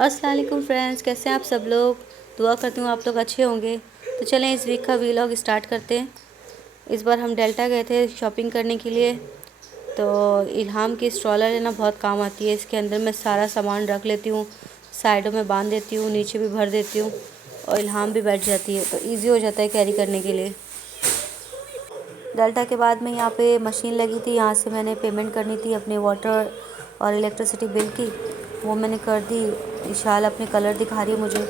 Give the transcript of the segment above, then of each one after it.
अस्सलाम वालेकुम फ्रेंड्स, कैसे हैं आप सब लोग। दुआ करती हूँ आप लोग अच्छे होंगे। तो चलें इस वीक का वीलॉग स्टार्ट करते हैं। इस बार हम डेल्टा गए थे शॉपिंग करने के लिए। तो इल्हाम की स्ट्रॉलर है ना, बहुत काम आती है। इसके अंदर मैं सारा सामान रख लेती हूँ, साइडों में बांध देती हूँ, नीचे भी भर देती हूँ और इल्हाम भी बैठ जाती है, तो ईज़ी हो जाता है कैरी करने के लिए। डेल्टा के बाद में यहाँ पे मशीन लगी थी, यहाँ से मैंने पेमेंट करनी थी अपने वाटर और इलेक्ट्रिसिटी बिल की। वो मैंने कर दी। विशाल अपने कलर दिखा रही है मुझे,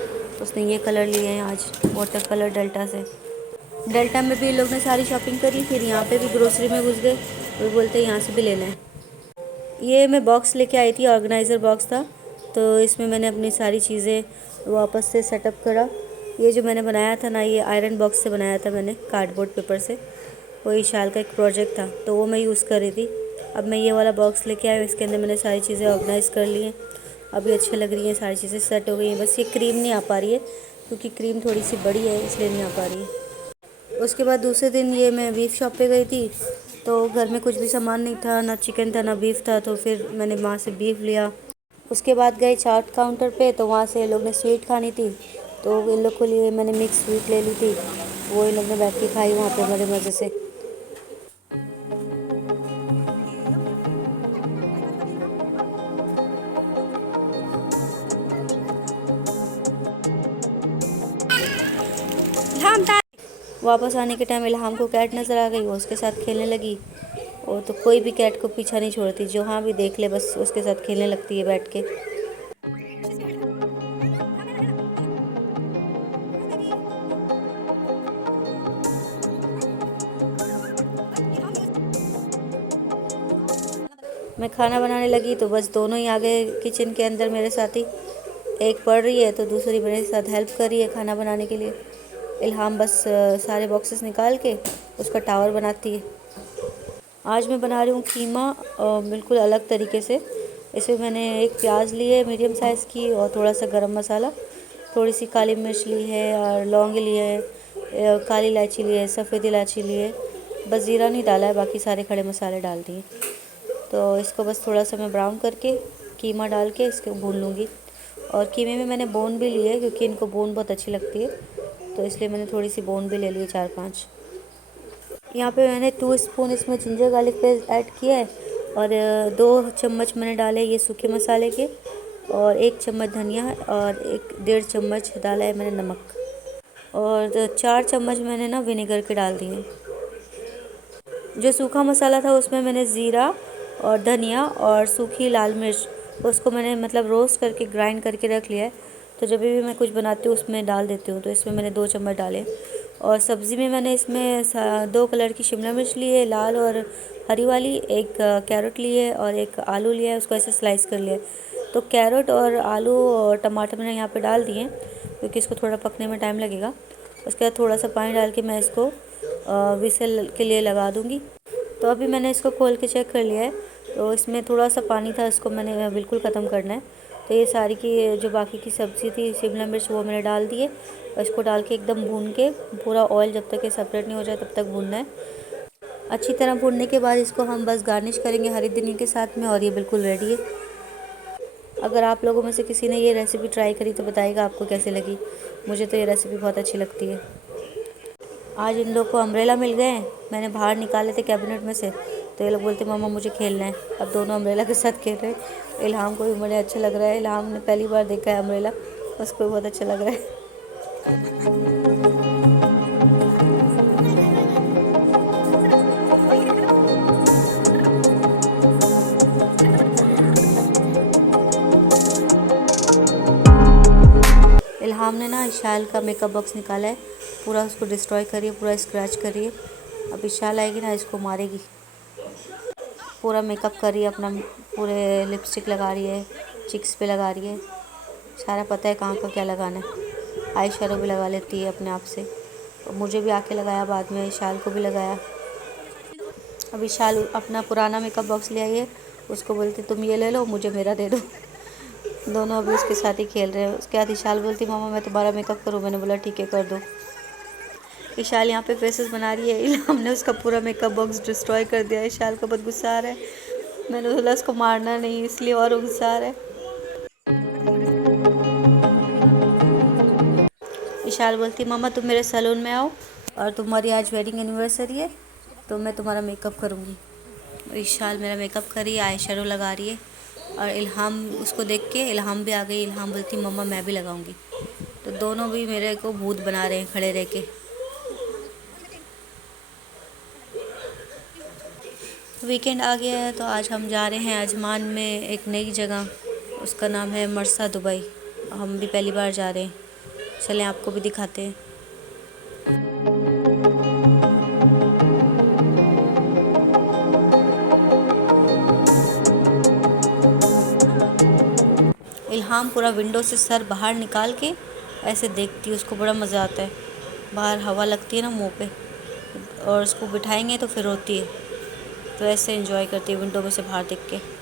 उसने ये कलर लिए हैं आज, वाटर कलर डेल्टा से। डेल्टा में भी लोग ने सारी शॉपिंग करी, फिर यहाँ पे भी ग्रोसरी में घुस गए। वो बोलते हैं यहाँ से भी लेना है। ये मैं बॉक्स लेके आई थी, ऑर्गेनाइज़र बॉक्स था, तो इसमें मैंने अपनी सारी चीज़ें वापस से सेटअप करा। ये जो मैंने बनाया था ना, ये आयरन बॉक्स से बनाया था मैंने, कार्डबोर्ड पेपर से। वो विशाल का एक प्रोजेक्ट था, तो वो मैं यूज़ कर रही थी। अब मैं ये वाला बॉक्स लेके आई हूँ, इसके अंदर मैंने सारी चीज़ें ऑर्गेनाइज़ कर ली हैं। अभी अच्छी लग रही हैं, सारी चीज़ें सेट हो गई हैं। बस ये क्रीम नहीं आ पा रही है, क्योंकि क्रीम थोड़ी सी बड़ी है, इसलिए नहीं आ पा रही है। उसके बाद दूसरे दिन ये मैं बीफ शॉप पे गई थी, तो घर में कुछ भी सामान नहीं था, ना चिकन था ना बीफ था, तो फिर मैंने वहाँ से बीफ लिया। उसके बाद गए चाट काउंटर पे, तो वहाँ से लोग ने स्वीट खानी थी, तो इन लोग के लिए मैंने मिक्स स्वीट ले ली थी। वो इन लोग ने बैठ के खाई वहाँ पे बड़े मज़े से। वापस आने के टाइम इल्हाम को कैट नज़र आ गई, वो उसके साथ खेलने लगी। वो तो कोई भी कैट को पीछा नहीं छोड़ती, जो हाँ भी देख ले बस उसके साथ खेलने लगती है बैठ के। मैं खाना बनाने लगी तो बस दोनों ही आ गए किचन के अंदर मेरे साथ ही। एक पढ़ रही है तो दूसरी मेरे साथ हेल्प कर रही है खाना बनाने के लिए। इल्हाम बस सारे बॉक्सेस निकाल के उसका टावर बनाती है। आज मैं बना रही हूँ कीमा, बिल्कुल अलग तरीके से। इसमें मैंने एक प्याज ली है मीडियम साइज़ की, और थोड़ा सा गरम मसाला, थोड़ी सी काली मिर्च ली है, और लौंग ली है, काली इलायची ली है, सफ़ेद इलायची ली है। बस ज़ीरा नहीं डाला है, बाकी सारे खड़े मसाले डाल दिए। तो इसको बस थोड़ा सा मैं ब्राउन करके कीमा डाल के इसको भून लूँगी। और कीमे में मैंने बोन भी ली है, क्योंकि इनको बोन बहुत अच्छी लगती है, तो इसलिए मैंने थोड़ी सी बोन भी ले ली है, 4-5। यहाँ पे मैंने 2 स्पून इसमें जिंजर गार्लिक पेस्ट ऐड किया है, और 2 चम्मच मैंने डाले ये सूखे मसाले के, और 1 चम्मच धनिया, और 1-1.5 चम्मच डाला है मैंने नमक, और 4 चम्मच मैंने ना विनेगर के डाल दिए। जो सूखा मसाला था उसमें मैंने ज़ीरा और धनिया और सूखी लाल मिर्च, उसको मैंने मतलब रोस्ट करके ग्राइंड करके रख लिया है। तो जब भी मैं कुछ बनाती हूँ उसमें डाल देती हूँ, तो इसमें मैंने 2 चम्मच डाले। और सब्ज़ी में मैंने इसमें 2 कलर की शिमला मिर्च ली है, लाल और हरी वाली, एक कैरेट ली है, और एक आलू लिया है, उसको ऐसे स्लाइस कर लिया है। तो कैरेट और आलू और टमाटर मैंने यहाँ पे डाल दिए, क्योंकि इसको थोड़ा पकने में टाइम लगेगा। उसके बाद थोड़ा सा पानी डाल के मैं इसको विसल के लिए लगा दूँगी। तो अभी मैंने इसको खोल के चेक कर लिया है, तो इसमें थोड़ा सा पानी था, इसको मैंने बिल्कुल ख़त्म करना है। तो ये सारी की जो बाकी की सब्ज़ी थी, शिमला मिर्च, वो मैंने डाल दिए, और इसको डाल के एकदम भून के पूरा ऑयल जब तक ये सेपरेट नहीं हो जाए तब तक भूनना है। अच्छी तरह भूनने के बाद इसको हम बस गार्निश करेंगे हरी धनिया के साथ में, और ये बिल्कुल रेडी है। अगर आप लोगों में से किसी ने ये रेसिपी ट्राई करी तो बताइएगा आपको कैसे लगी। मुझे तो ये रेसिपी बहुत अच्छी लगती है। आज इन लोग को अम्ब्रेला मिल गए हैं, मैंने बाहर निकाले थे कैबिनेट में से, तो ये लोग बोलते मामा मुझे खेलना है। अब दोनों अम्ब्रेला के साथ खेल रहे हैं। इल्हाम को भी बड़े अच्छा लग रहा है, इल्हाम ने पहली बार देखा है अम्ब्रेला, उसको भी बहुत अच्छा लग रहा है। इल्हाम ने ना इशाल का मेकअप बॉक्स निकाला है, पूरा उसको डिस्ट्रॉय करिए, पूरा स्क्रैच करिए। अब इशाल आएगी ना, इसको मारेगी। पूरा मेकअप कर रही है अपना, पूरे लिपस्टिक लगा रही है, चिक्स पे लगा रही है, सारा पता है कहाँ का क्या लगाना है। आई शेडो भी लगा लेती है अपने आप से, और मुझे भी आके लगाया, बाद में इशाल को भी लगाया। अब इशाल अपना पुराना मेकअप बॉक्स ले आई है, उसको बोलती तुम ये ले लो, मुझे मेरा दे दो। दोनों अभी उसके साथ ही खेल रहे हैं। उसके बाद इशाल बोलती मामा मैं तुम्हारा मेकअप करूँ, मैंने बोला ठीक है कर दो। इशाल यहाँ पे फेसेस बना रही है, हमने उसका पूरा मेकअप बॉक्स डिस्ट्रॉय कर दिया है। इशाल का बहुत गुस्सा आ रहा है, मैंने बोला उसको मारना नहीं, इसलिए और गुस्सा आ रहा है। विशाल बोलती मम्मा तुम मेरे सैलून में आओ और तुम्हारी आज वेडिंग एनिवर्सरी है तो मैं तुम्हारा मेकअप करूँगी। विशाल मेरा मेकअप कर रही है, आई शेडो लगा रही है और इल्हाम उसको देख के इल्हाम भी आ गई। इल्हाम बोलती मम्मा मैं भी लगाऊंगी। तो दोनों भी मेरे को भूत बना रहे हैं खड़े रह के। वीकेंड आ गया है तो आज हम जा रहे हैं अजमान में एक नई जगह, उसका नाम है मरसा दुबई। हम भी पहली बार जा रहे हैं, चलें आपको भी दिखाते हैं। इल्हाम पूरा विंडो से सर बाहर निकाल के ऐसे देखती है, उसको बड़ा मज़ा आता है। बाहर हवा लगती है ना मुंह पे, और उसको बिठाएंगे तो फिर रोती है, तो ऐसे एंजॉय करती है विंडो में से बाहर देख के।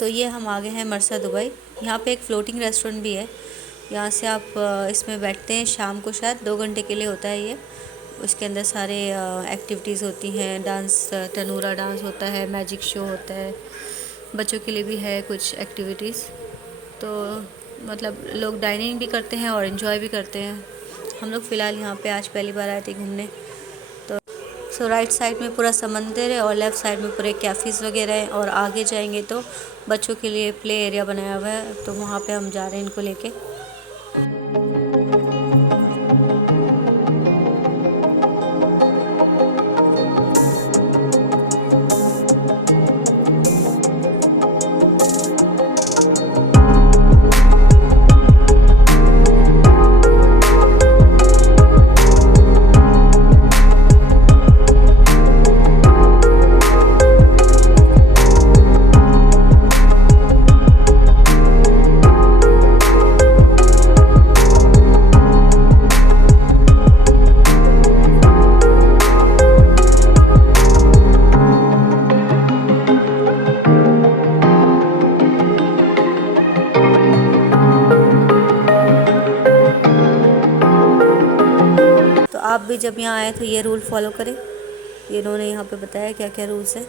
तो ये हम आ गए हैं मरसा दुबई। यहाँ पे एक फ़्लोटिंग रेस्टोरेंट भी है, यहाँ से आप इसमें बैठते हैं। शाम को शायद 2 घंटे के लिए होता है ये। उसके अंदर सारे एक्टिविटीज़ होती हैं, डांस, तनूरा डांस होता है, मैजिक शो होता है, बच्चों के लिए भी है कुछ एक्टिविटीज़। तो मतलब लोग डाइनिंग भी करते हैं और इन्जॉय भी करते हैं। हम लोग फ़िलहाल यहाँ पे आज पहली बार आए थे घूमने। सो राइट साइड में पूरा समंदर है और लेफ़्ट साइड में पूरे कैफ़ीज़ वगैरह हैं, और आगे जाएंगे तो बच्चों के लिए प्ले एरिया बनाया हुआ है, तो वहाँ पे हम जा रहे हैं इनको लेके। आप भी जब यहाँ आए तो ये रूल फॉलो करें। ये इन्होंने यहाँ पे बताया क्या क्या रूल्स है।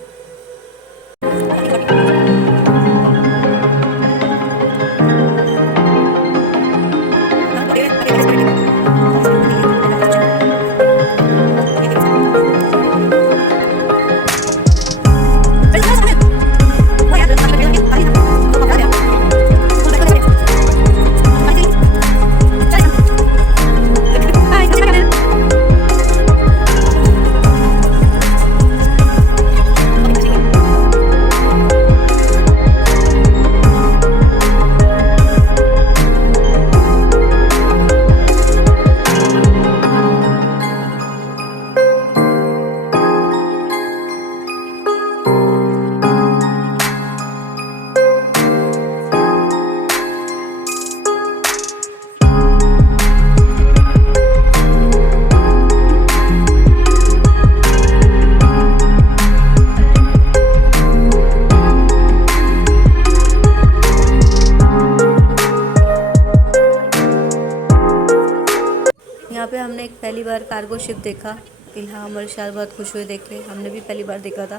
बार कार्गो शिप देखा। इल्हाम और इशाल बहुत खुश हुए देख के। हमने भी पहली बार देखा था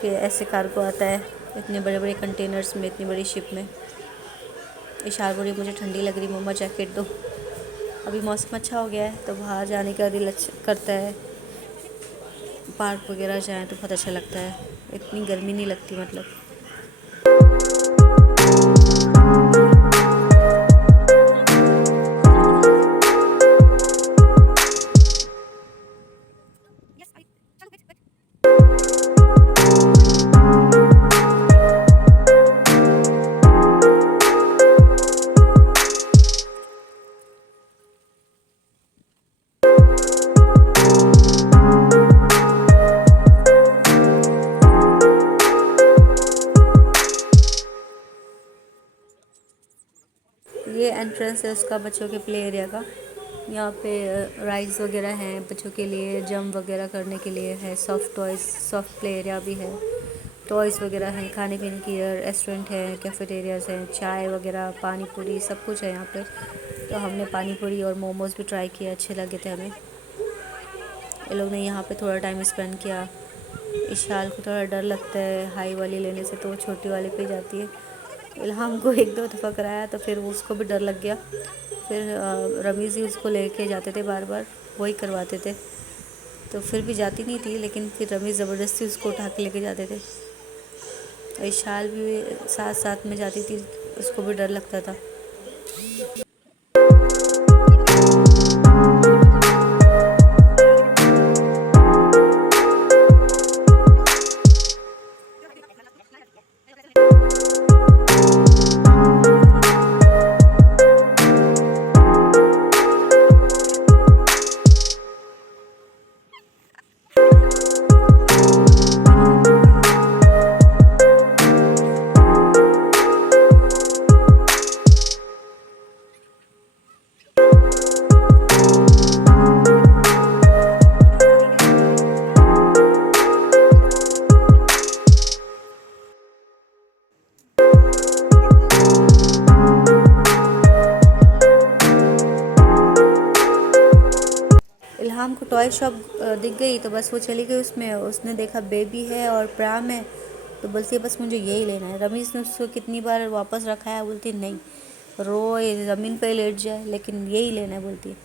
कि ऐसे कार्गो आता है इतने बड़े बड़े कंटेनर्स में, इतनी बड़ी शिप में। इशाल बोली मुझे ठंडी लग रही, मम्मा जैकेट दो। अभी मौसम अच्छा हो गया है तो बाहर जाने का दिल करता है, पार्क वगैरह जाएं तो बहुत अच्छा लगता है, इतनी गर्मी नहीं लगती मतलब। ये एंट्रेंस है उसका, बच्चों के प्ले एरिया का। यहाँ पे राइड्स वगैरह हैं बच्चों के लिए, जंप वगैरह करने के लिए है, soft toys, soft play area भी है, टॉयज़ वगैरह हैं, खाने पीने की रेस्टोरेंट है, कैफेटेरियाज़ हैं, चाय वगैरह, पानी पूरी सब कुछ है यहाँ पे। तो हमने पानी पूरी और मोमोज़ भी ट्राई किए, अच्छे लगे थे हमें। ये लोग ने यहाँ पे थोड़ा टाइम स्पेंड किया। इशाल को थोड़ा डर लगता है हाई वाली लेने से, तो वो छोटी वाली पे जाती है। इल्हाम को एक दो दफ़ा कराया तो फिर उसको भी डर लग गया। फिर रमीज़ ही उसको लेके जाते थे बार बार, वही करवाते थे, तो फिर भी जाती नहीं थी, लेकिन फिर रमीज़ ज़बरदस्ती उसको उठा के लेके जाते थे। और इशाल भी साथ साथ में जाती थी, उसको भी डर लगता था। इल्हाम को टॉय शॉप दिख गई तो बस वो चली गई उसमें। उसने देखा बेबी है और प्राम है तो बोलती है बस मुझे यही लेना है। रमीज़ ने उसको कितनी बार वापस रखा है, बोलती नहीं, रोए ज़मीन पे लेट जाए लेकिन यही लेना है बोलती है।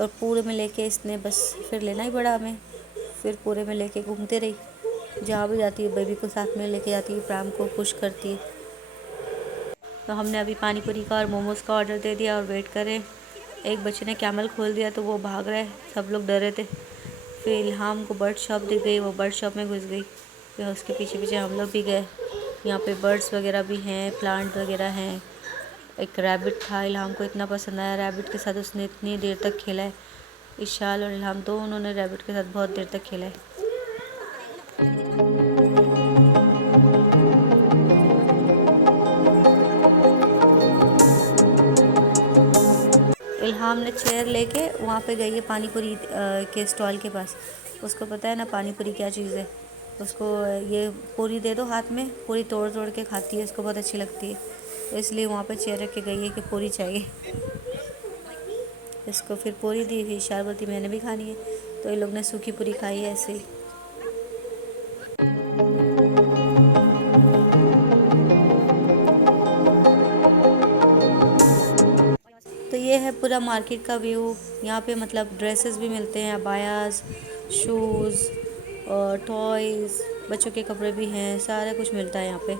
और पूरे में लेके इसने बस फिर लेना ही पड़ा हमें। फिर पूरे में लेके घूमते रही, जहाँ भी जाती है बेबी को साथ में लेके जाती है, प्राम को खुश करती है। तो हमने अभी पानी पूरी का और मोमोज़ का ऑर्डर दे दिया और वेट करें। एक बच्चे ने कैमल खोल दिया तो वो भाग रहे, सब लोग डरे थे। फिर इल्हाम को बर्ड शॉप दिख गई, वो बर्ड शॉप में घुस गई, फिर उसके पीछे पीछे हम लोग भी गए। यहाँ पे बर्ड्स वगैरह भी हैं, प्लांट वगैरह हैं। एक रैबिट था, इल्हाम को इतना पसंद आया, रैबिट के साथ उसने इतनी देर तक खेला है। इशाल और इल्हाम दोनों उन्होंने रैबिट के साथ बहुत देर तक खेला है। इल्हाम ने चेयर लेके वहाँ पे गई है पानी पूरी के स्टॉल के पास। उसको पता है ना पानी पूरी क्या चीज़ है। उसको ये पूरी दे दो हाथ में, पूरी तोड़ तोड़ के खाती है, उसको बहुत अच्छी लगती है, तो इसलिए वहाँ पे चेयर रख के गई है कि पूरी चाहिए। इसको फिर पूरी दी, फिर इशारा बोलती मैंने भी खानी है, तो ये लोग ने सूखी पूरी खाई है ऐसे ही। तो ये है पूरा मार्केट का व्यू। यहाँ पे मतलब ड्रेसेस भी मिलते हैं, अबायास, शूज़ और टॉयज़, बच्चों के कपड़े भी हैं, सारा कुछ मिलता है यहाँ पे।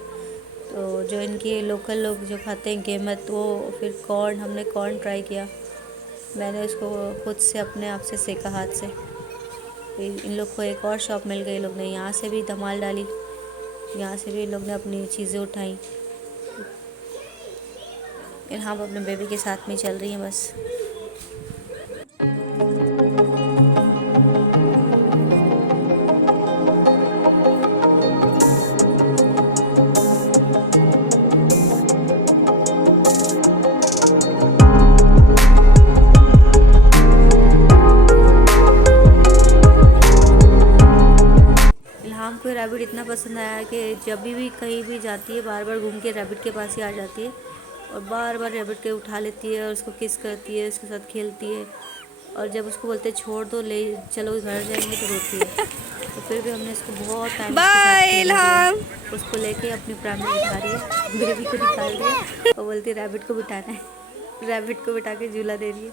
तो जो इनके लोकल लोग जो खाते हैं गेमत, वो फिर कॉर्न, हमने कॉर्न ट्राई किया, मैंने उसको खुद से अपने आप से सेका हाथ से। फिर इन लोग को एक और शॉप मिल गई, लोग ने यहाँ से भी धमाल डाली, यहाँ से भी लोग ने अपनी चीज़ें उठाई। इल्हाम अपने बेबी के साथ में चल रही हैं बस। इल्हाम को रैबिट इतना पसंद आया कि जब भी कहीं भी जाती है बार बार घूम के रैबिट के पास ही आ जाती है और बार बार रैबिट के उठा लेती है और उसको किस करती है, उसके साथ खेलती है। और जब उसको बोलते छोड़ दो, ले चलो घर जाएंगे, तो रोती है। तो फिर भी हमने इसको बहुत टाइम उसके साथ खेलने दिया। उसको लेके अपनी प्राइम में बिठा रही है, बेबी को निकाल रही है और बोलती है रैबिट को बिठाना है। रैबिट को बिठा के झूला दे रही है।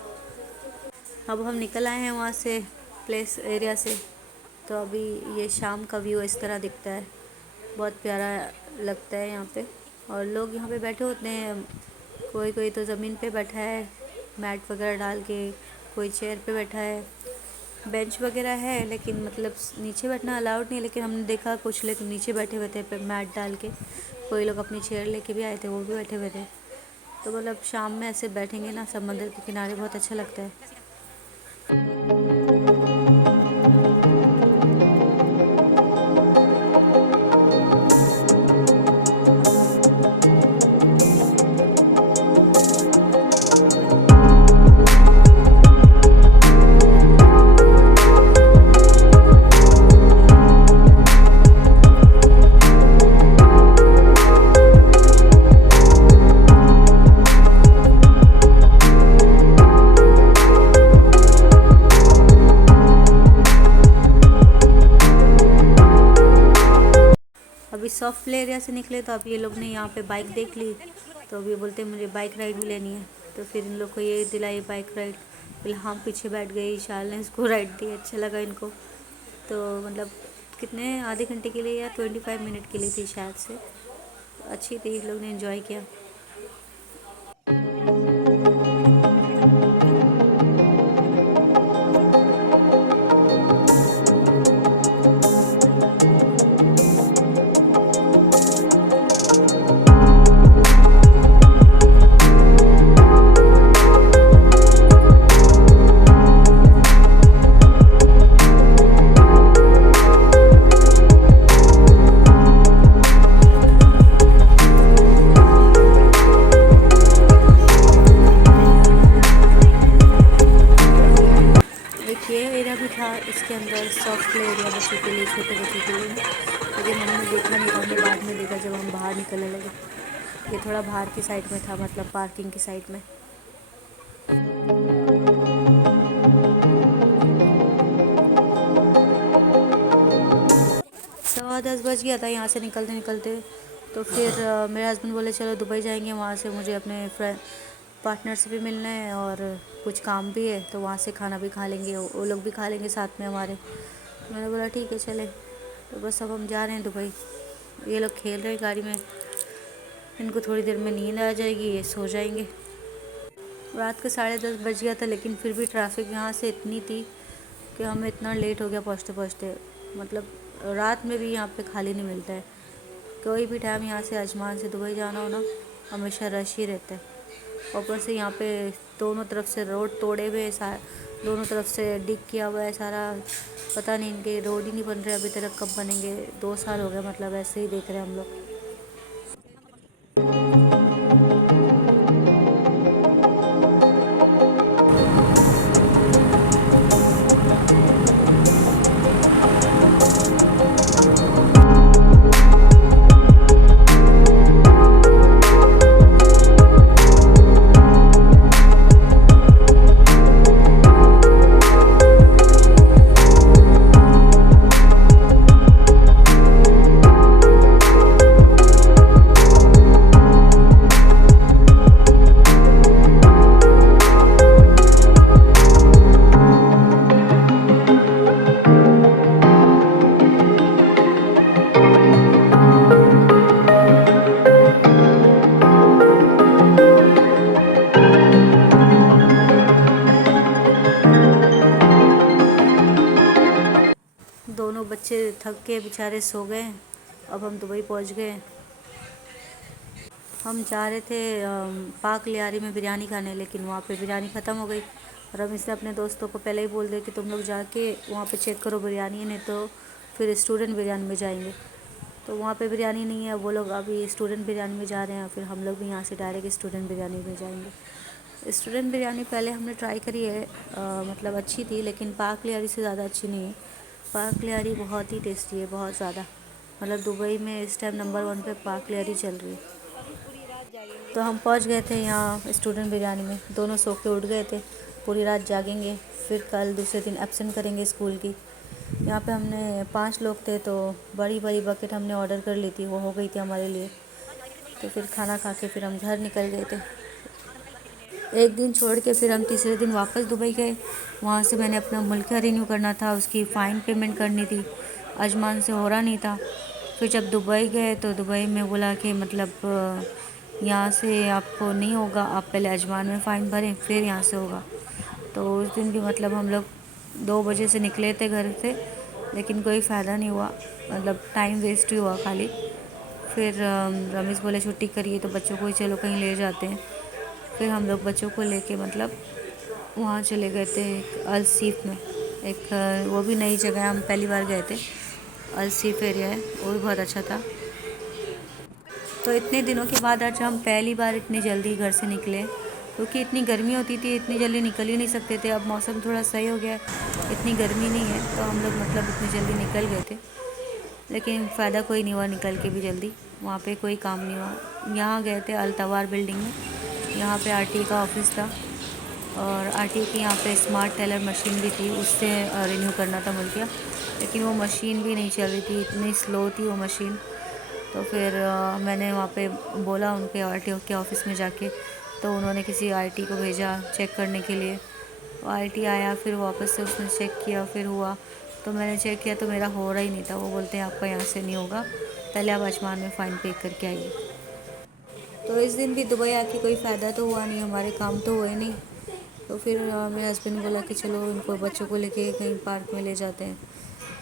अब हम निकल आए हैं वहाँ से, प्लेस एरिया से। तो अभी ये शाम का व्यू इस तरह दिखता है, बहुत प्यारा लगता है यहाँ पे। और लोग यहाँ पे बैठे होते हैं, कोई कोई तो ज़मीन पे बैठा है मैट वगैरह डाल के, कोई चेयर पे बैठा है। बेंच वगैरह है लेकिन मतलब नीचे बैठना अलाउड नहीं है, लेकिन हमने देखा कुछ लोग नीचे बैठे हुए थे मैट डाल के। कोई लोग अपनी चेयर लेके भी आए थे, वो भी बैठे हुए थे। तो मतलब शाम में ऐसे बैठेंगे ना समंदर के किनारे, बहुत अच्छा लगता है। अभी सॉफ्ट प्ले एरिया से निकले तो अब ये लोग ने यहाँ पे बाइक देख ली, तो अभी बोलते मुझे बाइक राइड भी लेनी है। तो फिर इन लोग को ये दिलाई बाइक राइड। इल्हाम पीछे बैठ गई, शाल ने इसको राइड दी, अच्छा लगा इनको। तो मतलब कितने आधे घंटे के लिए या 25 मिनट के लिए थी शायद से, अच्छी थी, लोग ने एंजॉय किया। ये एरिया भी था इसके अंदर, सॉफ्ट प्ले एरिया बच्चों के लिए, छोटे बच्चों के लिए। लेकिन हमने देखा नहीं था, हमने बाद में देखा जब हम बाहर निकलने लगे। ये थोड़ा बाहर की साइड में था, मतलब पार्किंग की साइड में। 10:15 बज गया था यहाँ से निकलते निकलते। तो फिर मेरे हस्बैंड बोले चलो दुबई जाएंगे, वहाँ से मुझे अपने फ्रेंड पार्टनर से भी मिलना है और कुछ काम भी है, तो वहाँ से खाना भी खा लेंगे, वो लोग भी खा लेंगे साथ में हमारे। मैंने बोला ठीक है चले। तो बस अब हम जा रहे हैं दुबई। ये लोग खेल रहे हैं गाड़ी में, इनको थोड़ी देर में नींद आ जाएगी, ये सो जाएंगे। रात के 10:30 बज गया था, लेकिन फिर भी ट्रैफिक यहाँ से इतनी थी कि हमें इतना लेट हो गया पहुँचते पहुँचते। मतलब रात में भी यहाँ पे खाली नहीं मिलता है। कोई भी टाइम यहाँ से अजमान से दुबई जाना हो ना, हमेशा रश ही रहता है। ऊपर से यहाँ पे दोनों तरफ से रोड तोड़े हुए हैं, दोनों तरफ से डिग किया हुआ है सारा। पता नहीं इनके रोड ही नहीं बन रहे अभी तक, कब बनेंगे। 2 साल हो गए, मतलब ऐसे ही देख रहे हैं हम लोग। दोनों बच्चे थक के बेचारे सो गए। अब हम दुबई पहुंच गए। हम जा रहे थे पाक लियारी में बिरयानी खाने, लेकिन वहाँ पे बिरयानी ख़त्म हो गई। और हम इसने अपने दोस्तों को पहले ही बोल दिया कि तुम लोग जाके वहाँ पे चेक करो बिरयानी, नहीं तो फिर स्टूडेंट बिरयानी में जाएंगे। तो वहाँ पे बिरयानी नहीं है, वो लोग अभी स्टूडेंट बिरयानी में जा रहे हैं। फिर हम लोग भी यहाँ से डायरेक्ट स्टूडेंट बिरयानी में जाएंगे। स्टूडेंट बिरयानी पहले हमने ट्राई करी है, मतलब अच्छी थी, लेकिन पाक लियारी से ज़्यादा अच्छी नहीं है। पाक लियारी बहुत ही टेस्टी है, बहुत ज़्यादा। मतलब दुबई में इस टाइम नंबर 1 पे पाक लियारी चल रही है। तो हम पहुंच गए थे यहाँ स्टूडेंट बिरयानी में, दोनों सो के उठ गए थे। पूरी रात जागेंगे, फिर कल दूसरे दिन एब्सेंट करेंगे स्कूल की। यहाँ पे हमने 5 लोग थे तो बड़ी बड़ी बकेट हमने ऑर्डर कर ली थी, वो हो गई थी हमारे लिए। तो फिर खाना खा के फिर हम घर निकल गए थे। एक दिन छोड़ के फिर हम तीसरे दिन वापस दुबई गए। वहाँ से मैंने अपना मुल्किया रिन्यू करना था, उसकी फ़ाइन पेमेंट करनी थी, अजमान से हो रहा नहीं था। फिर जब दुबई गए तो दुबई में बोला कि मतलब यहाँ से आपको नहीं होगा, आप पहले अजमान में फ़ाइन भरें फिर यहाँ से होगा। तो उस दिन भी मतलब हम लोग 2 बजे से निकले थे घर से, लेकिन कोई फ़ायदा नहीं हुआ, मतलब टाइम वेस्ट ही हुआ खाली। फिर रमेश बोले छुट्टी करिए तो बच्चों को ही चलो कहीं ले जाते हैं। फिर हम लोग बच्चों को लेके मतलब वहाँ चले गए थे एक अलसीफ में। एक वो भी नई जगह है, हम पहली बार गए थे। अलसीफ एरिया है, वो भी बहुत अच्छा था। तो इतने दिनों के बाद आज हम पहली बार इतनी जल्दी घर से निकले, क्योंकि इतनी गर्मी होती थी, इतनी जल्दी निकल ही नहीं सकते थे। अब मौसम थोड़ा सही हो गया है, इतनी गर्मी नहीं है, तो हम लोग मतलब इतनी जल्दी निकल गए थे। लेकिन फ़ायदा कोई नहीं हुआ निकल के भी जल्दी, वहाँ पे कोई काम नहीं हुआ। यहाँ गए थे अल्तवार बिल्डिंग में, यहाँ पे आरटीए का ऑफिस था, और आरटीए की यहाँ पे स्मार्ट टेलर मशीन भी थी, उससे रिन्यू करना था मुल्किया। लेकिन वो मशीन भी नहीं चल रही थी, इतनी स्लो थी वो मशीन। तो फिर मैंने वहाँ पे बोला उनके आरटीओ के ऑफ़िस में जाके, तो उन्होंने किसी आईटी को भेजा चेक करने के लिए। आईटी आया, फिर वापस से उसने चेक किया, फिर हुआ। तो मैंने चेक किया तो मेरा हो रहा ही नहीं था। वो बोलते हैं आपका यहाँ से नहीं होगा, पहले आप अजमान में फ़ाइन पे करके आइए। तो इस दिन भी दुबई आके कोई फ़ायदा तो हुआ नहीं, हमारे काम तो हुए नहीं। तो फिर मेरे हस्बैंड बोला कि चलो इनको बच्चों को लेके कहीं पार्क में ले जाते हैं।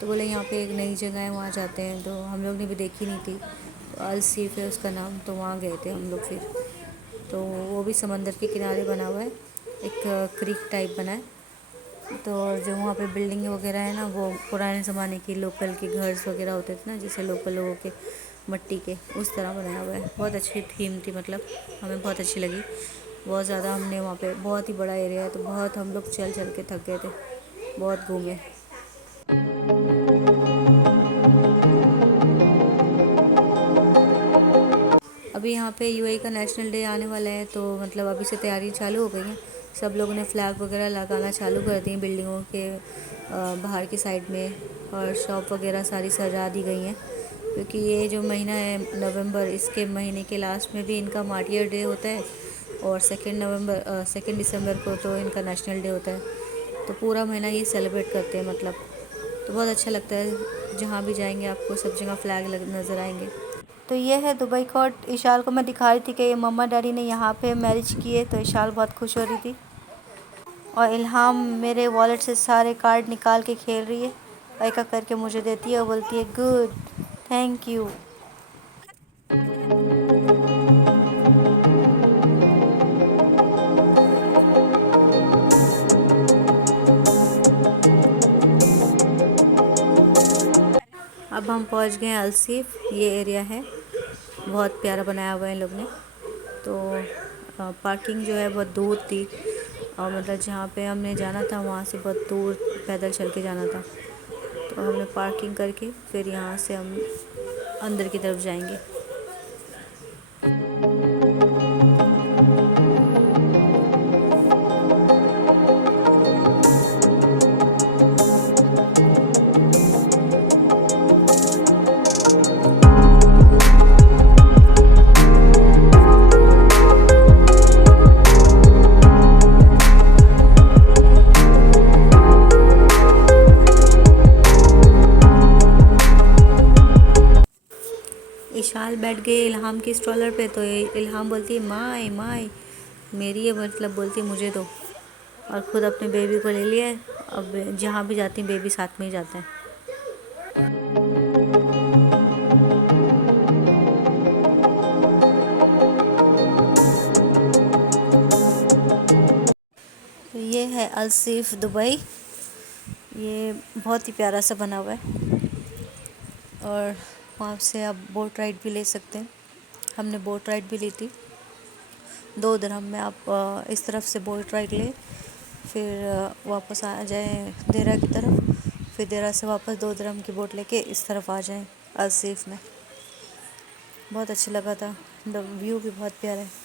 तो बोले यहाँ पे एक नई जगह है, वहाँ जाते हैं। तो हम लोग ने भी देखी नहीं थी, तो अलसीफ है उसका नाम, तो वहाँ गए थे हम लोग फिर। तो वो भी समंदर के किनारे बना हुआ है, एक क्रीक टाइप बना है। तो जो वहाँ पे बिल्डिंग वगैरह है ना, वो पुराने ज़माने की लोकल के घर्स वगैरह होते थे ना, जैसे लोकल लोगों के मट्टी के, उस तरह बनाया हुआ है। बहुत अच्छी थीम थी, मतलब हमें बहुत अच्छी लगी। बहुत ज़्यादा हमने वहाँ पे, बहुत ही बड़ा एरिया है तो बहुत हम लोग चल चल के थक गए थे, बहुत घूमे। अभी यहाँ पे यूएई का नेशनल डे आने वाला है, तो मतलब अभी से तैयारी चालू हो गई है। सब लोगों ने फ्लैग वगैरह लगाना चालू कर दी बिल्डिंगों के बाहर की साइड में, और शॉप वगैरह सारी सजा दी गई हैं। क्योंकि ये जो महीना है नवंबर, इसके महीने के लास्ट में भी इनका मार्टियर डे होता है, और 2 दिसंबर को तो इनका नेशनल डे होता है। तो पूरा महीना ये सेलिब्रेट करते हैं मतलब। तो बहुत अच्छा लगता है, जहाँ भी जाएंगे आपको सब जगह फ्लैग नज़र आएंगे। तो ये है दुबई कोर्ट। इशाल को मैं दिखा रही थी कि मम्मा डैडी ने यहाँ पे मैरिज किए, तो इशाल बहुत खुश हो रही थी। और इल्हाम मेरे वॉलेट से सारे कार्ड निकाल के खेल रही है, एक एक करके मुझे देती है और बोलती है गुड, थैंक यू। अब हम पहुँच गए हैं अलसीफ। ये एरिया है, बहुत प्यारा बनाया हुआ है इन लोग ने। तो पार्किंग जो है बहुत दूर थी, और मतलब जहाँ पे हमने जाना था वहाँ से बहुत दूर पैदल चल के जाना था। तो हमने पार्किंग करके फिर यहाँ से हम अंदर की तरफ जाएंगे। इशाल बैठ गए इल्हाम की स्ट्रॉलर पे, तो इल्हाम बोलती है माय माय, मेरी है, मतलब बोलती है मुझे दो। और ख़ुद अपने बेबी को ले लिया है। अब जहाँ भी जाती हैं बेबी साथ में ही जाते हैं। तो ये है अलसीफ दुबई। ये बहुत ही प्यारा सा बना हुआ है, और वहाँ से आप बोट राइड भी ले सकते हैं। हमने बोट राइड भी ली थी। 2 दिरहम में आप इस तरफ से बोट राइड लें, फिर वापस आ जाएं देरा की तरफ, फिर देरा से वापस 2 दिरहम की बोट लेके इस तरफ आ जाएं अलसीफ में। बहुत अच्छा लगा था, व्यू भी बहुत प्यारा है।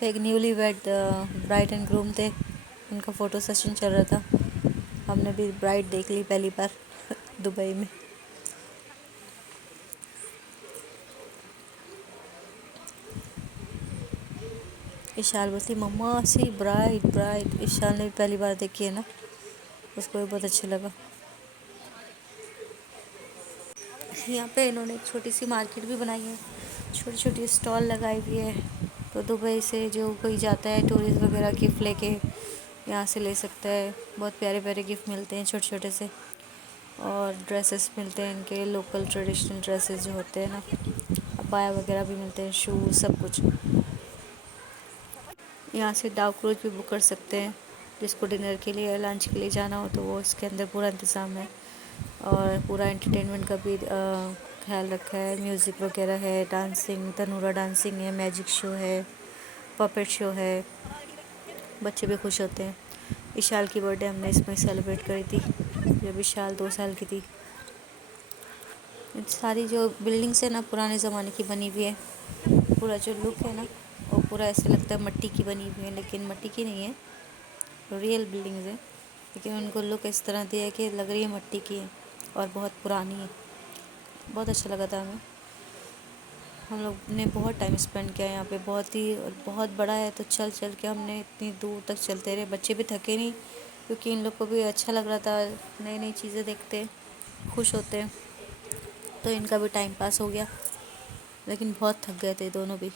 पे एक newly wed bride and groom थे, उनका फ़ोटो सेशन चल रहा था। हमने भी ब्राइड देख ली पहली बार दुबई में। इशाल बोलती मम्मा सी ब्राइड ब्राइड। इशाल ने भी पहली बार देखी है ना, उसको भी बहुत अच्छा लगा। यहाँ पे इन्होंने एक छोटी सी मार्केट भी बनाई है, छोटी छोटी स्टॉल लगाई हुई है। तो दुबई से जो कोई जाता है टूरिस्ट वगैरह गिफ्ट लेके यहाँ से ले सकता है। बहुत प्यारे प्यारे गिफ्ट मिलते हैं छोटे छोटे से, और ड्रेसेस मिलते हैं इनके लोकल ट्रेडिशनल ड्रेसेस जो होते हैं ना, अबाया वगैरह भी मिलते हैं, शूज़, सब कुछ। यहाँ से डाउ क्रूज भी बुक कर सकते हैं, जिसको डिनर के लिए या लंच के लिए जाना हो तो वो इसके अंदर पूरा इंतज़ाम है। और पूरा एंटरटेनमेंट का भी ख्याल रखा है। म्यूज़िक वगैरह है, डांसिंग, तनूरा डांसिंग है, मैजिक शो है, पपेट शो है। बच्चे भी खुश होते हैं। इशाल की बर्थडे हमने इसमें सेलिब्रेट करी थी जब इशाल 2 साल की थी। सारी जो बिल्डिंग्स है ना पुराने ज़माने की बनी हुई है। पूरा जो लुक है ना वो पूरा ऐसे लगता है मट्टी की बनी हुई है, लेकिन मट्टी की नहीं है, रियल बिल्डिंग्स है। लेकिन उनको लुक इस तरह दिया है कि लग रही है मट्टी की है और बहुत पुरानी है। बहुत अच्छा लगा था हमें। हम लोग ने बहुत टाइम स्पेंड किया यहाँ पे। बहुत बड़ा है, तो चल चल के हमने इतनी दूर तक चलते रहे। बच्चे भी थके नहीं, क्योंकि इन लोग को भी अच्छा लग रहा था, नई नई चीज़ें देखते खुश होते हैं। तो इनका भी टाइम पास हो गया, लेकिन बहुत थक गए थे दोनों भी।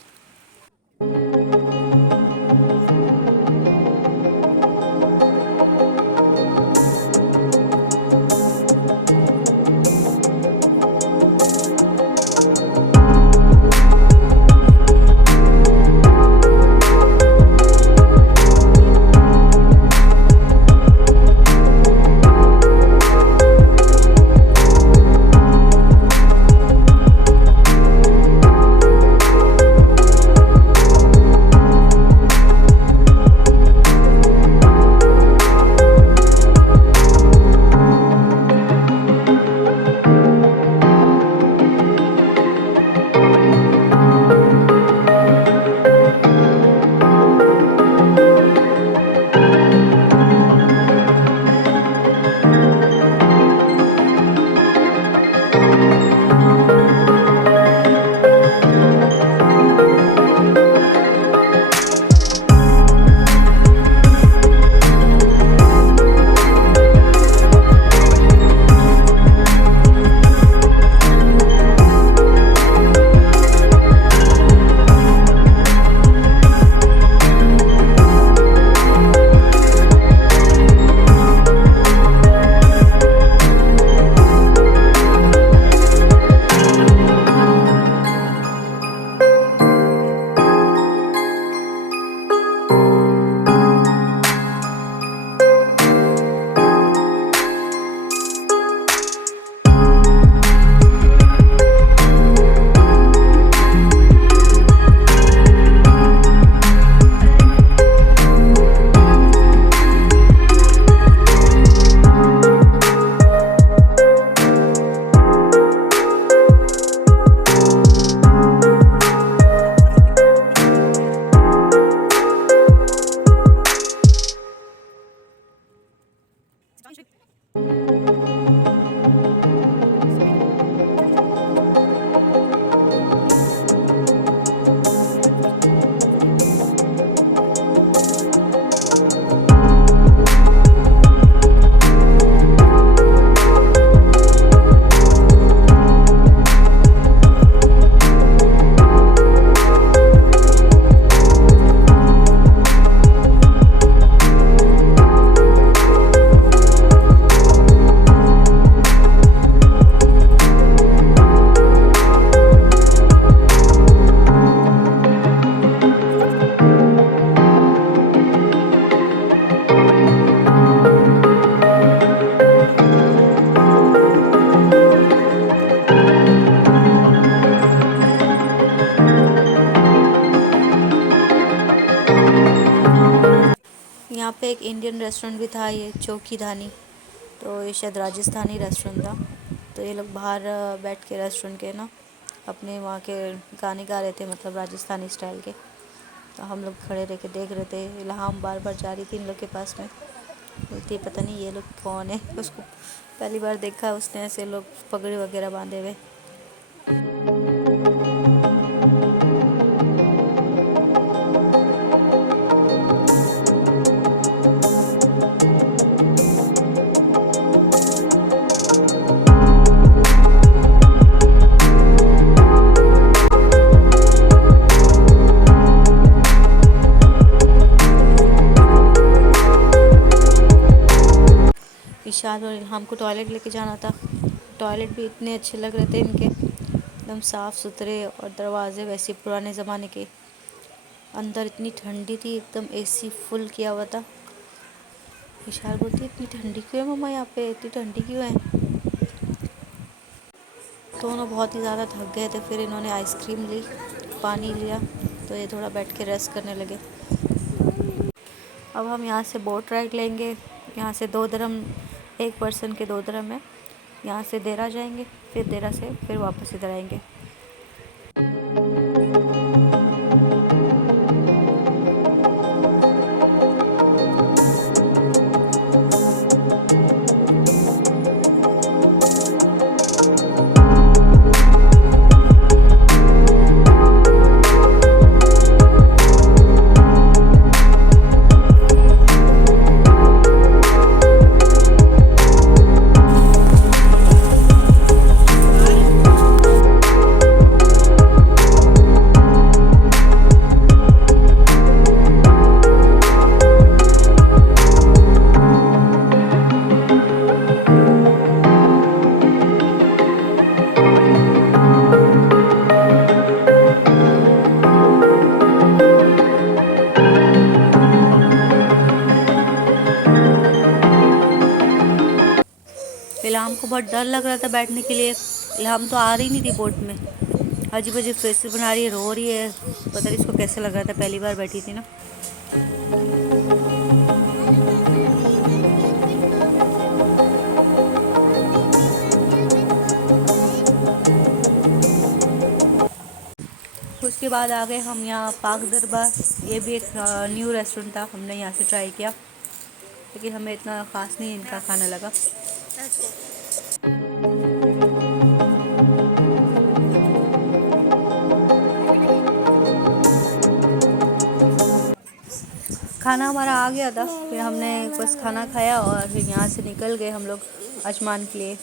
यहाँ पे एक इंडियन रेस्टोरेंट भी था, ये चौकी धानी। तो ये शायद राजस्थानी रेस्टोरेंट था। तो ये लोग बाहर बैठ के रेस्टोरेंट के ना अपने वहाँ के गाने गा रहे थे, मतलब राजस्थानी स्टाइल के। तो हम लोग खड़े रह के देख रहे थे। इल्हाम बार बार जा रही थी इन लोग के पास में, बोलती पता नहीं ये लोग कौन है। उसको पहली बार देखा उसने ऐसे लोग पगड़ी वगैरह बांधे हुए। इशान और इल्हाम को टॉयलेट लेके जाना था। टॉयलेट भी इतने अच्छे लग रहे थे इनके, एकदम साफ़ सुथरे, और दरवाजे वैसे पुराने ज़माने के। अंदर इतनी ठंडी थी, एकदम एसी फुल किया हुआ था। इशान बोलती इतनी ठंडी क्यों है मम्मा, यहाँ पे इतनी ठंडी क्यों है। दोनों बहुत ही ज़्यादा थक गए थे, फिर इन्होंने आइसक्रीम ली, पानी लिया, तो ये थोड़ा बैठ के रेस्ट करने लगे। अब हम यहाँ से बोट राइड लेंगे। यहाँ से 2 दिरहम, 1 पर्सन के 2 दिरहम है। यहाँ से देरा जाएंगे, फिर देरा से फिर वापस इधर आएंगे। इल्हाम को बहुत डर लग रहा था बैठने के लिए। इल्हाम तो आ रही नहीं थी बोट में, अजीब अजीब फेसेस बना रही है, रो रही है। पता नहीं इसको कैसे लग रहा था, पहली बार बैठी थी ना। उसके बाद आ गए हम यहाँ पाक दरबार। ये भी एक न्यू रेस्टोरेंट था, हमने यहाँ से ट्राई किया, लेकिन हमें इतना ख़ास नहीं इनका खाना लगा। खाना हमारा आ गया था, फिर हमने बस खाना खाया और फिर यहाँ से निकल गए हम लोग अजमान के लिए।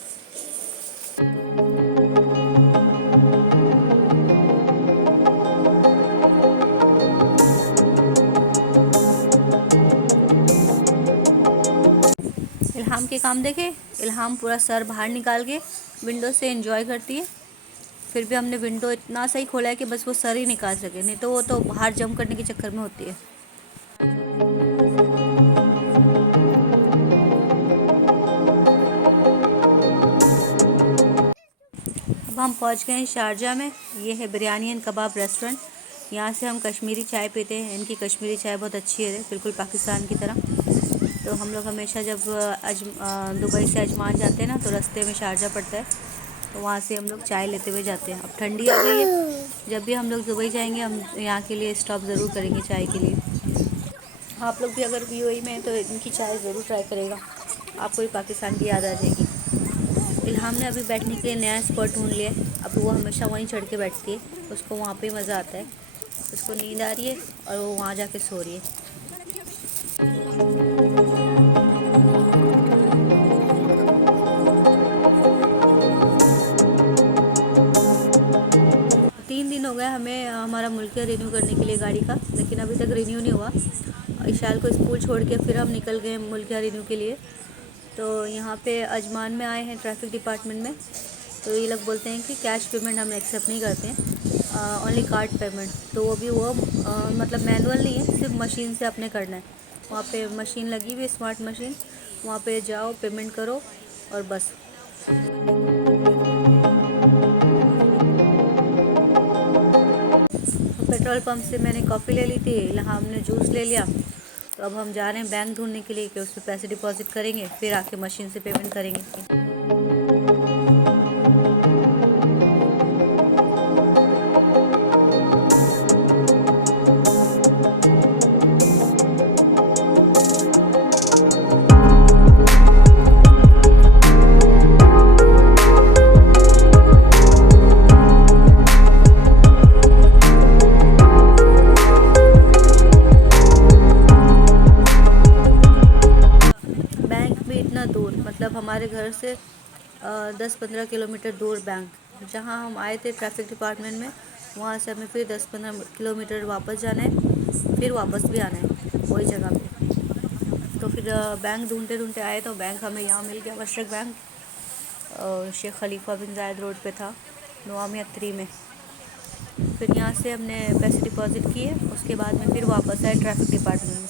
इल्हाम के काम देखे, इल्हाम पूरा सर बाहर निकाल के विंडो से एंजॉय करती है। फिर भी हमने विंडो इतना सही खोला है कि बस वो सर ही निकाल सके, नहीं तो वो तो बाहर जंप करने के चक्कर में होती है। अब हम पहुंच गए हैं शारजा में। ये है बिरयानी एंड कबाब रेस्टोरेंट। यहाँ से हम कश्मीरी चाय पीते हैं। इनकी कश्मीरी चाय बहुत अच्छी है, बिल्कुल पाकिस्तान की तरह। तो हम लोग हमेशा जब दुबई से अजमान जाते हैं ना, तो रास्ते में शारजा पड़ता है, तो वहाँ से हम लोग चाय लेते हुए जाते हैं। अब ठंडी आ गई है, जब भी हम लोग दुबई जाएंगे हम यहाँ के लिए स्टॉप ज़रूर करेंगे चाय के लिए। आप लोग भी अगर यूएई में हैं तो इनकी चाय ज़रूर ट्राई करेगा, आपको भी पाकिस्तान की याद आ जाएगी। इल्हाम ने अभी बैठने के लिए नया स्पॉट ढूंढ लिया है। अब वो हमेशा वहीं चढ़ के बैठती है, उसको वहाँ पे मज़ा आता है। उसको नींद आ रही है और वो वहाँ जाके सो रही है। हो गया हमें हमारा मुल्किया रिन्यू करने के लिए गाड़ी का, लेकिन अभी तक रिन्यू नहीं हुआ। इशाल को स्कूल छोड़ के फिर हम निकल गए मुल्किया रिन्यू के लिए। तो यहाँ पे अजमान में आए हैं ट्रैफिक डिपार्टमेंट में, तो ये लोग बोलते हैं कि कैश पेमेंट हम एक्सेप्ट नहीं करते हैं, ओनली कार्ड पेमेंट। तो वो भी वो मतलब मैनुअल नहीं है, सिर्फ मशीन से अपने करना है। वहाँ पे मशीन लगी हुई है, स्मार्ट मशीन, वहाँ पे जाओ पेमेंट करो और बस। पेट्रोल पंप से मैंने कॉफ़ी ले ली थी, इल्हाम ने जूस ले लिया। तो अब हम जा रहे हैं बैंक ढूंढने के लिए कि उस पर पैसे डिपॉजिट करेंगे, फिर आके मशीन से पेमेंट करेंगे। मतलब हमारे घर से 10-15 किलोमीटर दूर बैंक, जहाँ हम आए थे ट्रैफिक डिपार्टमेंट में, वहाँ से हमें फिर 10-15 किलोमीटर वापस जाना है, फिर वापस भी आना है वही जगह पे। तो फिर बैंक ढूंढते ढूंढते आए तो बैंक हमें यहाँ मिल गया, मशरक बैंक, शेख खलीफा बिन जायद रोड पे था, नवामिया 3 में। फिर यहाँ से हमने पैसे डिपॉज़िट किए, उसके बाद में फिर वापस आए ट्रैफिक डिपार्टमेंट में।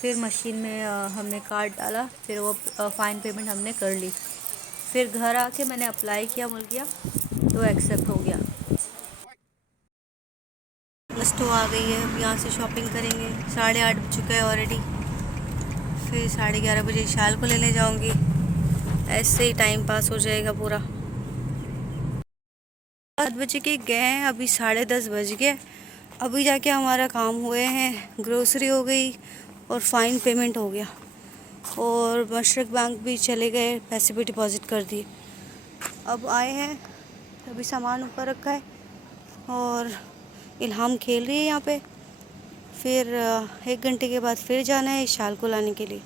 फिर मशीन में हमने कार्ड डाला, फिर वो फ़ाइन पेमेंट हमने कर ली। फिर घर आके मैंने अप्लाई किया मुल्किया, तो एक्सेप्ट हो गया। बस तो आ गई है, अब यहाँ से शॉपिंग करेंगे। 8:30 बज चुका है ऑलरेडी। फिर 11:30 बजे शाल को लेने जाऊँगी। ऐसे ही टाइम पास हो जाएगा पूरा। 7 बजे के गए हैं, अभी 10:30 बज गए। अभी जाके हमारा काम हुए हैं, ग्रोसरी हो गई और फ़ाइन पेमेंट हो गया, और मशरक बैंक भी चले गए, पैसे भी डिपॉज़िट कर दिए। अब आए हैं, अभी सामान ऊपर रखा है और इल्हाम खेल रही है यहाँ पे। फिर 1 घंटे के बाद फिर जाना है शाल को लाने के लिए।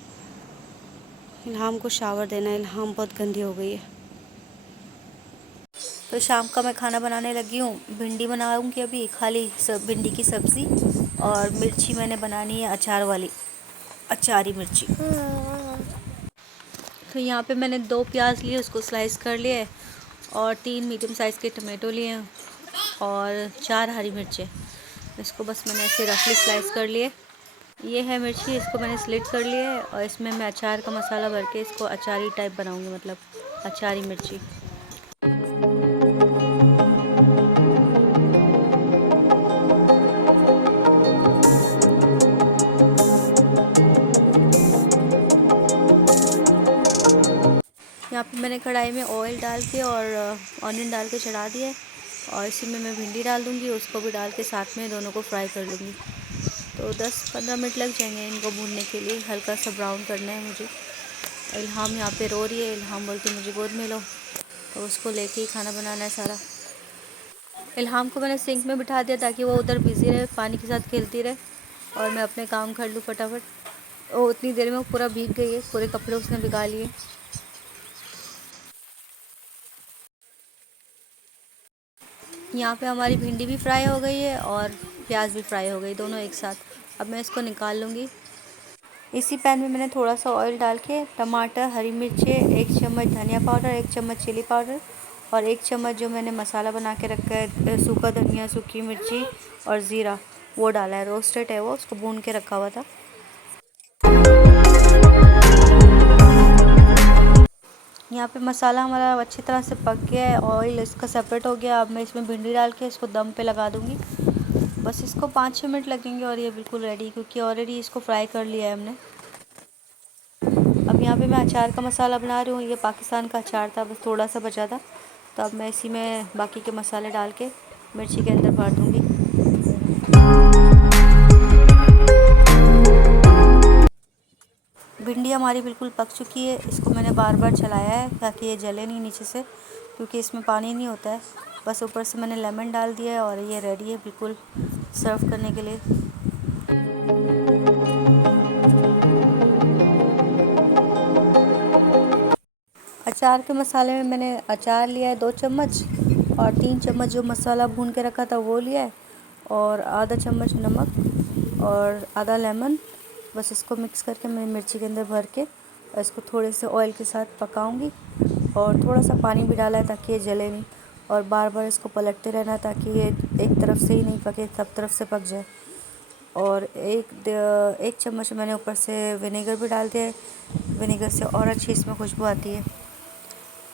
इल्हाम को शावर देना है, इल्हाम बहुत गंदी हो गई है। तो शाम का मैं खाना बनाने लगी हूँ। भिंडी बनाऊँगी अभी, खाली भिंडी की सब्ज़ी, और मिर्ची मैंने बनानी है अचार वाली, अचारी मिर्ची। तो यहाँ पे मैंने 2 प्याज लिए, उसको स्लाइस कर लिया है, और 3 मीडियम साइज़ के टमाटो लिए हैं, और 4 हरी मिर्चें। इसको बस मैंने ऐसे रफली स्लाइस कर लिए। ये है मिर्ची, इसको मैंने स्लिट कर लिया है, और इसमें मैं अचार का मसाला भर के इसको अचारी टाइप बनाऊँगी, मतलब अचारी मिर्ची। यहाँ पे मैंने कढ़ाई में ऑयल डाल के और ऑनियन डाल के चढ़ा दिया है, और इसी में मैं भिंडी डाल दूँगी, उसको भी डाल के साथ में दोनों को फ्राई कर लूँगी। तो 10-15 मिनट लग जाएंगे इनको भूनने के लिए, हल्का सा ब्राउन करना है मुझे। इल्हाम यहाँ पे रो रही है, इल्हाम बोलती है मुझे गोद में लो, तो उसको लेके ही खाना बनाना है सारा। इल्हाम को मैंने सिंक में बिठा दिया ताकि वो उधर बिज़ी रहे, पानी के साथ खेलती रहे, और मैं अपने काम कर लूँ फटाफट। वो उतनी देर में वो पूरा भीग गई है, पूरे कपड़े उसने भिगा लिए। यहाँ पे हमारी भिंडी भी फ्राई हो गई है और प्याज भी फ्राई हो गई, दोनों एक साथ। अब मैं इसको निकाल लूँगी। इसी पैन में मैंने थोड़ा सा ऑयल डाल के टमाटर, हरी मिर्चें, 1 चम्मच धनिया पाउडर, 1 चम्मच चिली पाउडर, और 1 चम्मच जो मैंने मसाला बना के रखा है, सूखा धनिया, सूखी मिर्ची और ज़ीरा, वो डाला है। रोस्टेड है वो, उसको भून के रखा हुआ था। यहाँ पे मसाला हमारा अच्छी तरह से पक गया है, ऑयल इसका सेपरेट हो गया। अब मैं इसमें भिंडी डाल के इसको दम पे लगा दूँगी। बस इसको 5-6 मिनट लगेंगे और ये बिल्कुल रेडी, क्योंकि ऑलरेडी इसको फ्राई कर लिया है हमने। अब यहाँ पे मैं अचार का मसाला बना रही हूँ। ये पाकिस्तान का अचार था, बस थोड़ा सा बचा था, तो अब मैं इसी में बाकी के मसाले डाल के मिर्ची के अंदर भर दूँगी। भिंडी हमारी बिल्कुल पक चुकी है। इसको मैंने बार बार चलाया है ताकि ये जले नहीं नीचे से, क्योंकि इसमें पानी नहीं होता है। बस ऊपर से मैंने लेमन डाल दिया है और ये रेडी है बिल्कुल सर्व करने के लिए। अचार के मसाले में मैंने अचार लिया है 2 चम्मच, और 3 चम्मच जो मसाला भून के रखा था वो लिया है, और आधा चम्मच नमक और आधा लेमन। बस इसको मिक्स करके मैंने मिर्ची के अंदर भर के और इसको थोड़े से ऑयल के साथ पकाऊंगी, और थोड़ा सा पानी भी डाला है ताकि ये जले नहीं, और बार बार इसको पलटते रहना ताकि ये एक तरफ से ही नहीं पके, सब तरफ से पक जाए। और एक चम्मच मैंने ऊपर से विनेगर भी डाल दिया है, विनेगर से और अच्छी इसमें खुशबू आती है।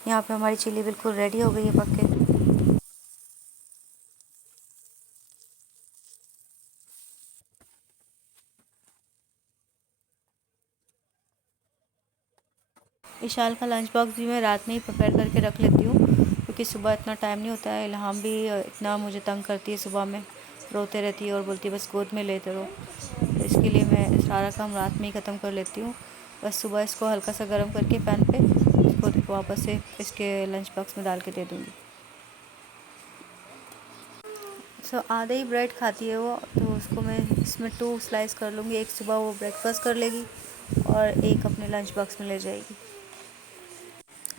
यहाँ पे हमारी चिली बिल्कुल रेडी हो गई है पक के। इशाल का लंच बॉक्स भी मैं रात में ही प्रिपेयर करके रख लेती हूँ, क्योंकि सुबह इतना टाइम नहीं होता है। इल्हाम भी इतना मुझे तंग करती है, सुबह में रोते रहती है और बोलती है बस गोद में लेते रहो, तो इसके लिए मैं सारा काम रात में ही ख़त्म कर लेती हूँ। बस सुबह इसको हल्का सा गर्म करके पैन पे इसको वापस से इसके लंच बॉक्स में डाल के दे दूँगी। आधे ही ब्रेड खाती है वो, तो उसको मैं इसमें 2 स्लाइस कर लूँगी। एक सुबह वो ब्रेकफास्ट कर लेगी और एक अपने लंच बॉक्स में ले जाएगी।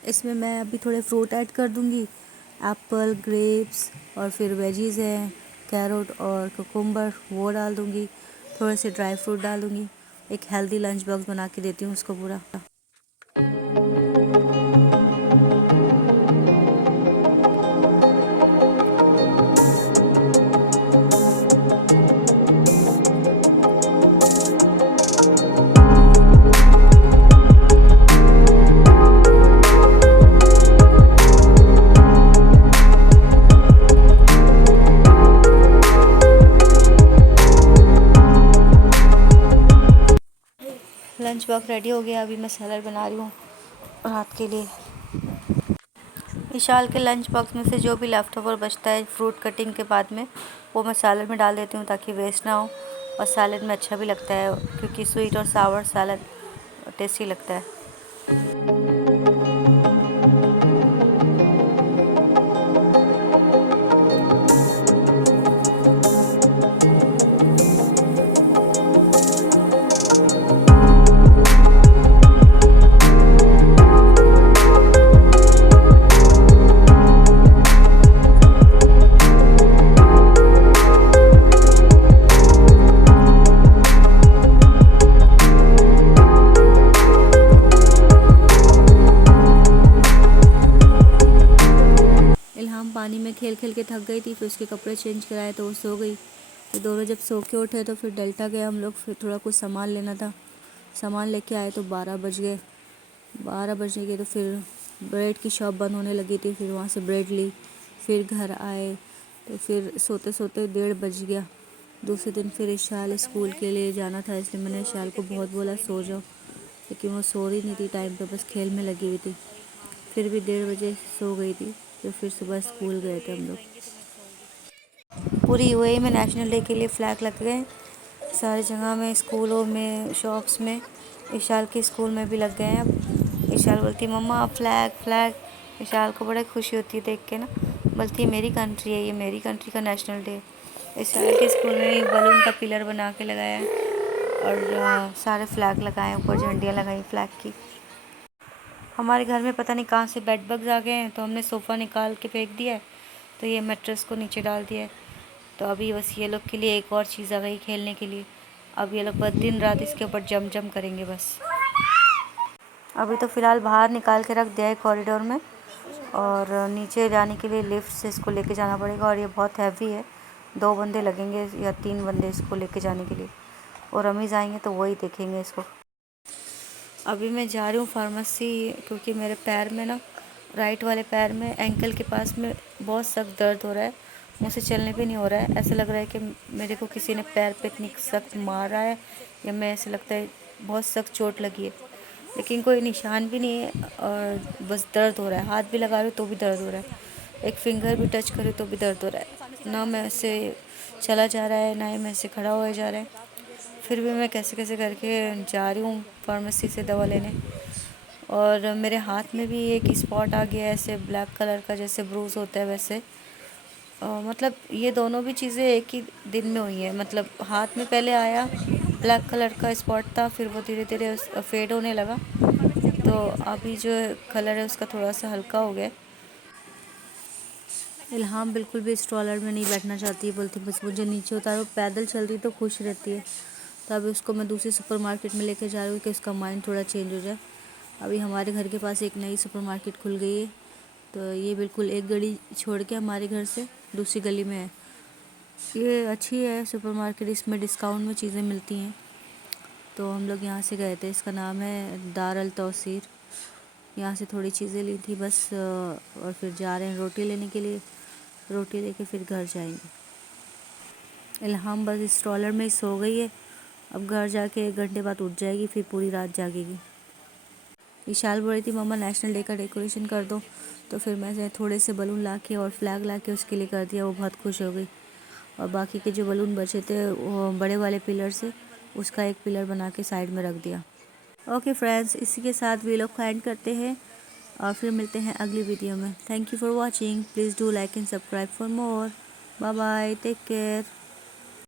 इसमें मैं अभी थोड़े फ्रूट ऐड कर दूँगी, एप्पल, ग्रेप्स और फिर वेजीज़ हैं, कैरोट और कुकुम्बर वो डाल दूँगी, थोड़े से ड्राई फ्रूट डाल दूँगी। एक हेल्दी लंच बॉक्स बना के देती हूँ उसको पूरा। लंच बॉक्स रेडी हो गया। अभी मैं सैलड बना रही हूँ रात के लिए। विशाल के लंच बॉक्स में से जो भी लेफ्ट ओवर बचता है फ्रूट कटिंग के बाद में, वो मैं सैलड में डाल देती हूँ ताकि वेस्ट ना हो, और सैलड में अच्छा भी लगता है क्योंकि स्वीट और सावर सैलड टेस्टी लगता है। पानी में खेल खेल के थक गई थी, फिर उसके कपड़े चेंज कराए तो वो सो गई। तो दोनों जब सो के उठे तो फिर डेल्टा गए हम लोग, फिर थोड़ा कुछ सामान लेना था। सामान लेके आए तो 12 बज गए। 12 बजने के तो फिर ब्रेड की शॉप बंद होने लगी थी, फिर वहाँ से ब्रेड ली, फिर घर आए तो फिर सोते सोते 1:30 बज गया। दूसरे दिन फिर इशाल स्कूल के लिए जाना था, इसलिए मैंने इशाल को बहुत बोला सो जाओ, लेकिन वो सो रही नहीं थी टाइम पे, बस खेल में लगी हुई थी। फिर भी 1:30 बजे सो गई थी, तो फिर सुबह स्कूल गए थे हम लोग। पूरी यूएई में नेशनल डे के लिए फ्लैग लग गए सारी जगह में, स्कूलों में, शॉप्स में। इशाल के स्कूल में भी लग गए हैं अब। इशाल बोलती मम्मा फ्लैग फ्लैग। इशाल को बड़ा खुशी होती है देख के ना, बोलती है मेरी कंट्री है ये, मेरी कंट्री का नेशनल डे। इशाल के स्कूल में बलून का पिलर बना के लगाया है और सारे फ्लैग लगाए, ऊपर झंडियाँ लगाई फ्लैग की। हमारे घर में पता नहीं कहाँ से बेड बग्स आ गए हैं, तो हमने सोफ़ा निकाल के फेंक दिया है, तो ये मैट्रेस को नीचे डाल दिया है। तो अभी बस ये लोग के लिए एक और चीज़ आ गई खेलने के लिए। अब ये लोग बस दिन रात इसके ऊपर जम जम करेंगे बस। अभी तो फ़िलहाल बाहर निकाल के रख दिया है कॉरिडोर में, और नीचे जाने के लिए लिफ्ट से इसको लेके जाना पड़ेगा, और ये बहुत हैवी है। 2 बंदे लगेंगे या 3 बंदे इसको लेके जाने के लिए, और रमीज़ आएंगे तो वही देखेंगे इसको। अभी मैं जा रही हूँ फार्मेसी, क्योंकि मेरे पैर में ना, राइट वाले पैर में एंकल के पास में बहुत सख्त दर्द हो रहा है। मुझसे चलने पे नहीं हो रहा है, ऐसा लग रहा है कि मेरे को किसी ने पैर पे इतनी सख्त मारा है, या मैं ऐसे लगता है बहुत सख्त चोट लगी है, लेकिन कोई निशान भी नहीं है, और बस दर्द हो रहा है। हाथ भी लगा रही हूँ तो भी दर्द हो रहा है, एक फिंगर भी टच करूँ तो भी दर्द हो रहा है। ना मैं ऐसे चला जा रहा है, ना ही मैं ऐसे खड़ा हुआ जा रहा है। फिर भी मैं कैसे कैसे करके जा रही हूँ फार्मेसी से दवा लेने। और मेरे हाथ में भी एक स्पॉट आ गया है, ऐसे ब्लैक कलर का, जैसे ब्रूज होता है वैसे। मतलब ये दोनों भी चीज़ें एक ही दिन में हुई हैं। मतलब हाथ में पहले आया ब्लैक कलर का स्पॉट था, फिर वो धीरे धीरे फेड होने लगा, तो अभी जो कलर है उसका थोड़ा सा हल्का हो गया। इल्हाम बिल्कुल भी स्ट्रॉलर में नहीं बैठना चाहती है, बोलती बस मुझे नीचे उतारो। पैदल चल रही तो खुश रहती है। तो अभी उसको मैं दूसरी सुपरमार्केट में लेके जा रही हूँ कि उसका माइंड थोड़ा चेंज हो जाए। अभी हमारे घर के पास एक नई सुपरमार्केट खुल गई है, तो ये बिल्कुल एक गली छोड़ के हमारे घर से दूसरी गली में है। ये अच्छी है सुपरमार्केट, इसमें डिस्काउंट में चीज़ें मिलती हैं, तो हम लोग यहाँ से गए थे। इसका नाम है दार अल तौसीर। यहाँ से थोड़ी चीज़ें ली थी बस, और फिर जा रहे हैं रोटी लेने के लिए। रोटी लेके फिर घर जाएंगे। इल्हाम बस स्ट्रॉलर में ही सो गई है, अब घर जाके 1 घंटे बाद उठ जाएगी, फिर पूरी रात जागेगी। विशाल बोल रही थी मम्मा नेशनल डे का डेकोरेशन कर दो, तो फिर मैं थोड़े से बलून ला के और फ्लैग ला के उसके लिए कर दिया। वो बहुत खुश हो गई, और बाकी के जो बलून बचे थे वो बड़े वाले पिलर से, उसका एक पिलर बना के साइड में रख दिया। ओके फ्रेंड्स, इसी के साथ वीडियो को एंड करते हैं, और फिर मिलते हैं अगली वीडियो में। Thank you for watching, please do like and subscribe for more. Bye bye, take care.